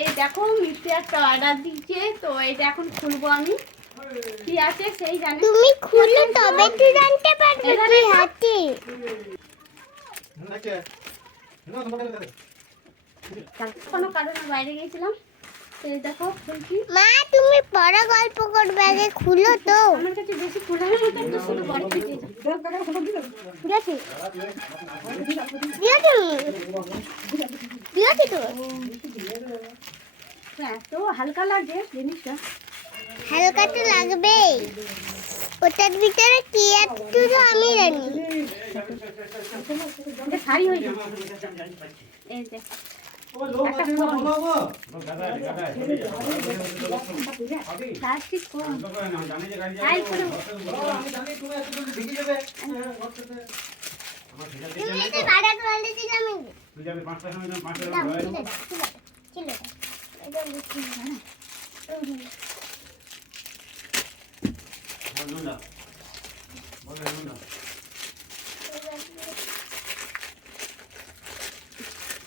এই দেখো মিষ্টি একটা অর্ডার দিয়েছে, তো এটা এখন খুলবো আমি। কি আছে সেই জানে। তুমি খুলে তবে তো জানতে পারবে কি হাতে। কোনো কারণে বাইরে গেছিলাম, তো এই দেখো খুলছি। মা তুমি পরে গল্প করবে, আগে খুলো তো। আমার কাছে বেশি খোলার মতো একটু শুরু করে দিয়েছে। দিয়েছি দিয়েছি দিয়েছি তো। এত হালকা লাগে জিনিসটা। হালকা তো লাগবেই, ওটার ভিতরে কি একটু তো আমি জানি। এটা শাড়ি হয়ে যাবে। এই যে প্লাস্টিক কোন তাই করে তুমি এটা বাড়া করে দিতে যাবে। তুই যাবি 5টার সময় না 5টার দাও, সময় ছিল ছিল এটা লিখি না। বল না বল না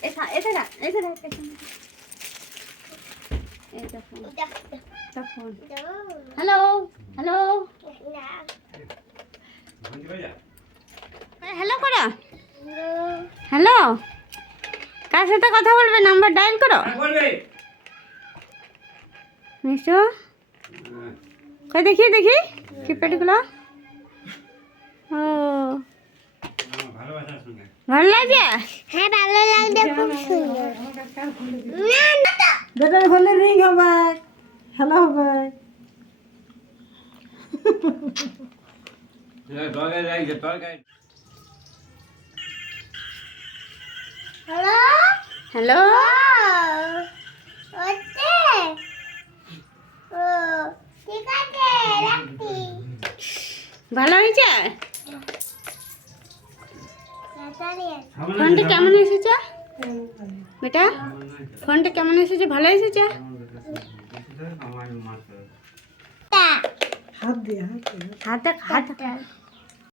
এটা এটা না এটা না এটা ফোন এটা ফোন। হ্যালো হ্যালো বন্ধ হয়ে যা হ্যালো করো। হ্যালো, কার সাথে কথা বলবে? নাম্বার ডায়াল করো। বলবে মিশো কই দেখি দেখি কিপ্যাডগুলো। ও ভালোবাসার সঙ্গে ভালো লাগে। হ্যাঁ ভালো লাগবে, খুব সুন্দর। না না বেটার হলে রিং হবে, খেলা হবে। দরকার যাই যে দরকার হ্যালো হ্যালো ওতে ও ঠিক আছে রাখছি। ভালো হয়েছে? তাড়াতাড়ি আসো। ফোনটা কেমন এসেছে বেটা? ফোনটা কেমন এসেছে? ভালো এসেছে? আমার মাছ তা হাত দিয়ে হাত দিয়ে হাতে হাত